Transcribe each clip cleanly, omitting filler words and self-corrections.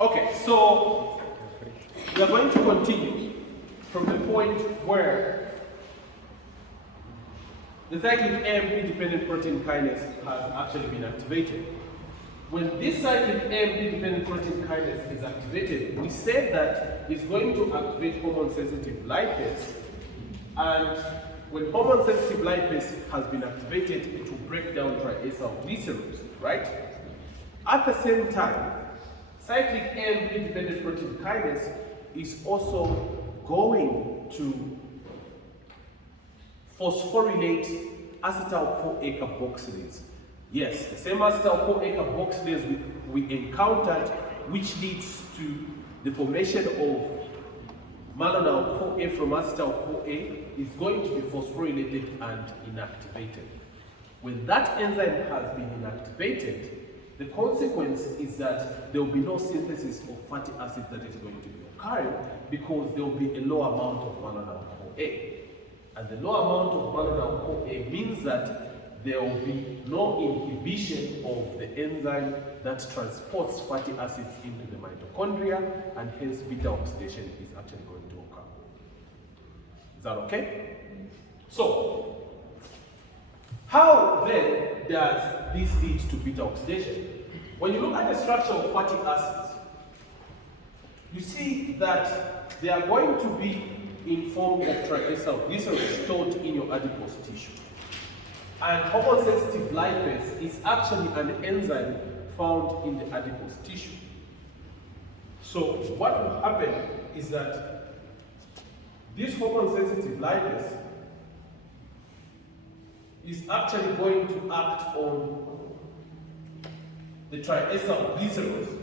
Okay, so we are going to continue from the point where the cyclic AMP-dependent protein kinase has actually been activated. When this cyclic AMP-dependent protein kinase is activated, we said that it's going to activate hormone-sensitive lipase, and when hormone-sensitive lipase has been activated, it will break down triacylglycerols, right? At the same time, cyclic AMP-dependent protein kinase is also going to phosphorylate acetyl-CoA carboxylase. Yes, the same acetyl-CoA carboxylase we encountered, which leads to the formation of malonyl-CoA from acetyl-CoA, is going to be phosphorylated and inactivated. When that enzyme has been inactivated, the consequence is that there will be no synthesis of fatty acids that is going to be occurring, because there will be a low amount of malonyl-CoA. And the low amount of malonyl-CoA means that there will be no inhibition of the enzyme that transports fatty acids into the mitochondria, and hence beta oxidation is actually going to occur. Is that okay? So, how then does this lead to beta oxidation? When you look at the structure of fatty acids, you see that they are going to be in form of triacylglycerols stored in your adipose tissue. And hormone-sensitive lipase is actually an enzyme found in the adipose tissue. So what will happen is that this hormone-sensitive lipase is actually going to act on the triacylglycerols.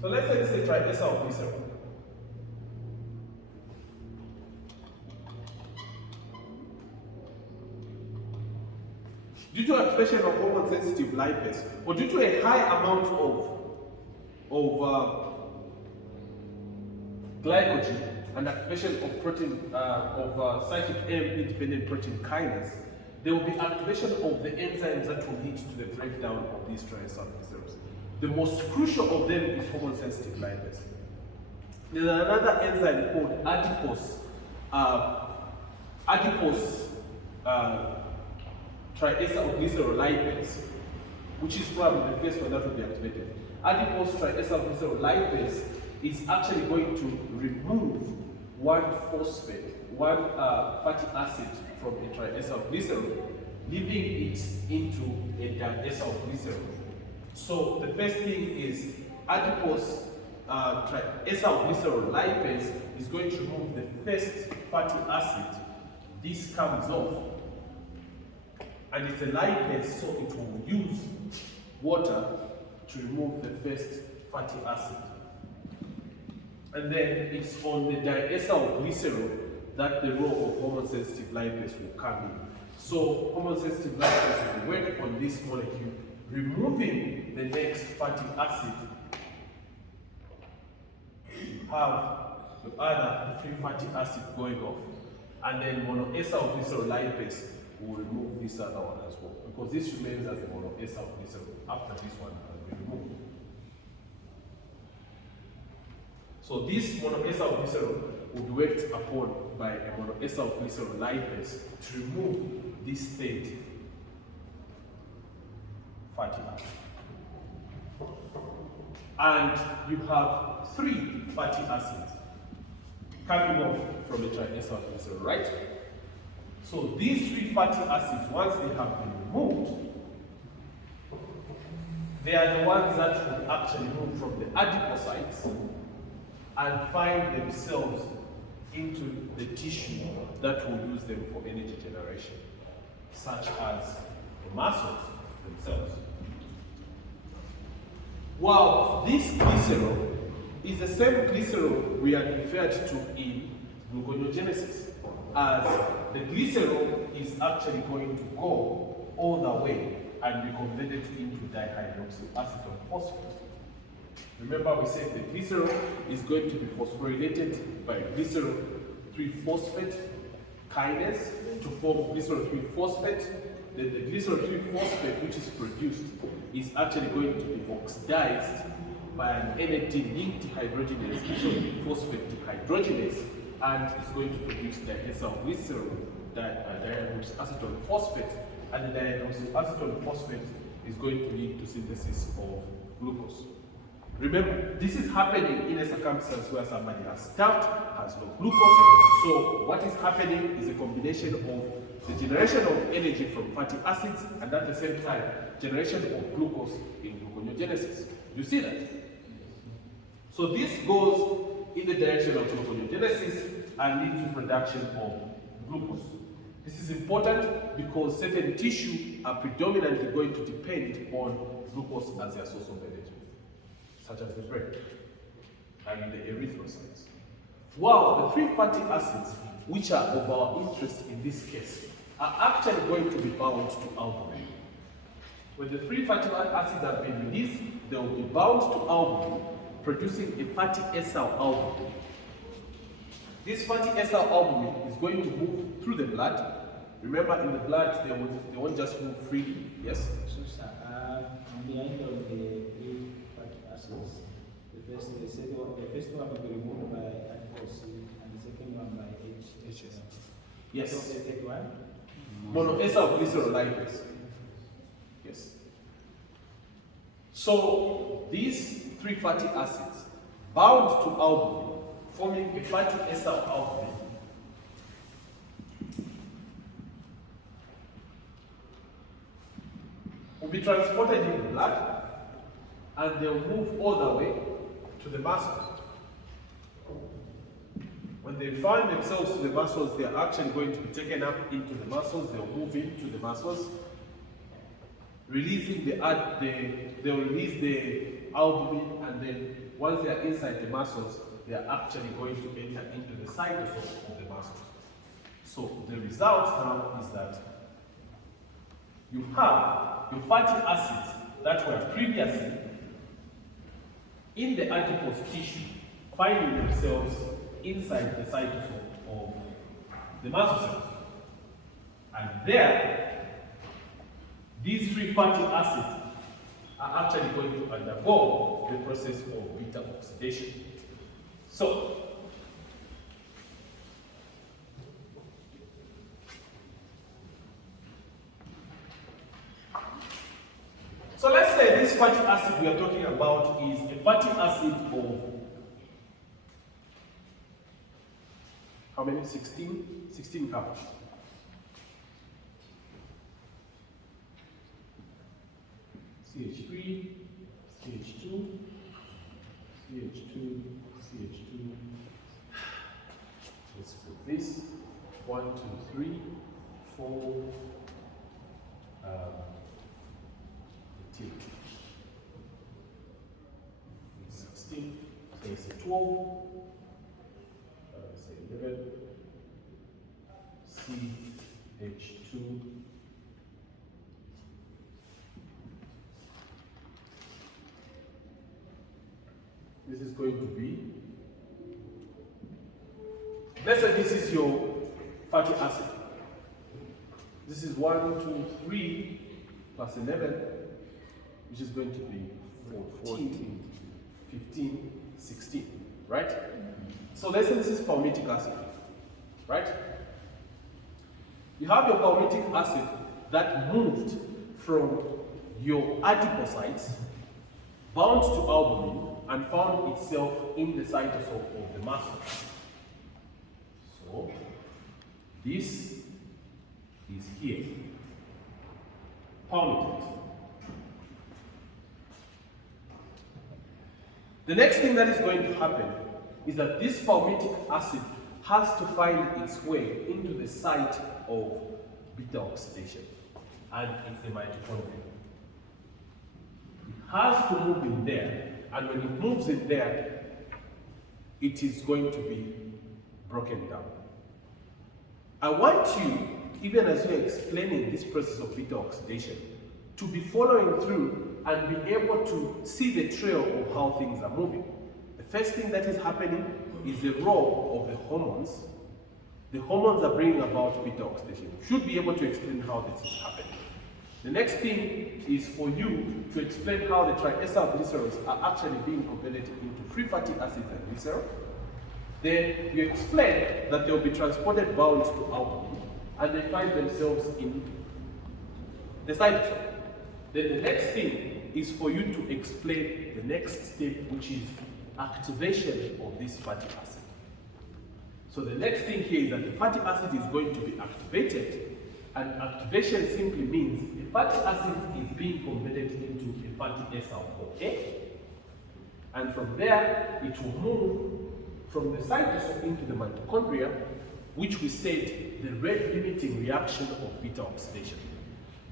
So let's say this is a triacylglycerol. Due to activation of hormone-sensitive lipase, or due to a high amount of glycogen and activation of protein cyclic AMP-dependent protein kinase, there will be activation of the enzymes that will lead to the breakdown of these triacylglycerols. The most crucial of them is hormone-sensitive lipase. There's another enzyme called adipose triacylglycerol lipase, which is probably the first one that will be activated. Adipose triacylglycerol lipase is actually going to remove one fatty acid from a triacylglycerol, leaving it into a diacylglycerol. So the first thing is adipose triacylglycerol lipase is going to remove the first fatty acid. This comes off, and it's a lipase, so it will use water to remove the first fatty acid. And then it's on the diacylglycerol that the role of hormone-sensitive lipase will come in. So hormone-sensitive lipase will work on this molecule, removing the next fatty acid. You have the other free fatty acid going off, and then monoacylglycerol lipase will remove this other one as well, because this remains as a monoacylglycerol after this one has been removed. So this monoacylglycerol will be worked upon by a monoacylglycerol lipase to remove this third fatty acid. And you have 3 fatty acids coming off from the triacylglycerol, right? So these 3 fatty acids, once they have been removed, they are the ones that will actually move from the adipocytes and find themselves into the tissue that will use them for energy generation, such as the muscles themselves. While this glycerol is the same glycerol we had referred to in gluconeogenesis, as the glycerol is actually going to go all the way and be converted into dihydroxyacetone phosphate. Remember we said the glycerol is going to be phosphorylated by glycerol 3-phosphate kinase to form glycerol 3-phosphate. Then the glycerol 3-phosphate which is produced is actually going to be oxidized by an NAD-linked hydrogenase, glycerol 3-phosphate dehydrogenase, and it's going to produce dihydroxyacetone phosphate, and the dihydroxyacetone phosphate is going to lead to synthesis of glucose. Remember, this is happening in a circumstance where somebody has starved, has no glucose. So what is happening is a combination of the generation of energy from fatty acids and at the same time generation of glucose in gluconeogenesis. You see that? So this goes in the direction of gluconeogenesis and leads to production of glucose. This is important because certain tissue are predominantly going to depend on glucose as their source of energy, such as the brain and the erythrocytes. While the 3 fatty acids, which are of our interest in this case, are actually going to be bound to albumin. When the 3 fatty acids have been released, they will be bound to albumin, producing a fatty acyl albumin. This fatty acyl albumin is going to move through the blood. Remember, in the blood, they won't just move freely. Yes? So, sir, on the end of the 3 fatty acids, the first one will be removed by alcohol and the second one by HS. Yes. So the third one? Monoacyl glycerolipase. Yes. So these 3 fatty acids bound to albumin, forming a fatty acyl albumin. Will be transported in the blood and they'll move all the way to the muscles. When they find themselves to the muscles, they are actually going to be taken up into the muscles. They'll move into the muscles, releasing they'll release the albumin, and then once they are inside the muscles, they are actually going to enter into the cytosol of the muscle. So the result now is that you have your fatty acids that were previously in the adipose tissue finding themselves inside the cytosol of the muscle cells. And there, these 3 fatty acids are actually going to undergo the process of beta oxidation. So let's say this fatty acid we are talking about is a fatty acid of how many? 16 carbons. CH3, CH2, CH2, CH2. Let's put this 1, 2, 3, 4, 16, so it's 12, say 11, CH2, this is going to be, let's say this is your fatty acid. This is 1, 2, 3 plus 11, which is going to be 14, 15, 16, right? So let's say this is palmitic acid, right? You have your palmitic acid that moved from your adipocytes, bound to albumin, and found itself in the cytosol of the muscle. So this is here, palmitate. The next thing that is going to happen is that this palmitic acid has to find its way into the site of beta oxidation, and it's the mitochondria. It has to move in there, and when it moves in there, it is going to be broken down. I want you even as you're explaining this process of beta oxidation, to be following through and be able to see the trail of how things are moving. The first thing that is happening is the role of the hormones. The hormones are bringing about beta oxidation. You should be able to explain how this is happening. The next thing is for you to explain how the triacylglycerols are actually being converted into free fatty acids and glycerol. Then you explain that they will be transported bound to albumin and they find themselves in the cytosol. Then the next thing is for you to explain the next step, which is activation of this fatty acid. So the next thing here is that the fatty acid is going to be activated, and activation simply means the fatty acid is being converted into a fatty SL4A, and from there it will move from the cytosol into the mitochondria, which we said the rate limiting reaction of beta oxidation.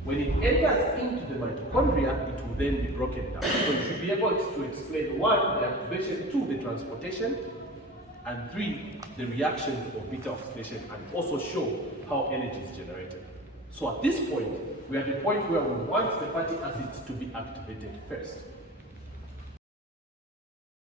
When it enters into the mitochondria, it will then be broken down. So you should be able to explain 1, the activation, 2, the transportation, and 3, the reactions of beta oxidation, and also show how energy is generated. So at this point, we are at the point where we want the fatty acids to be activated first.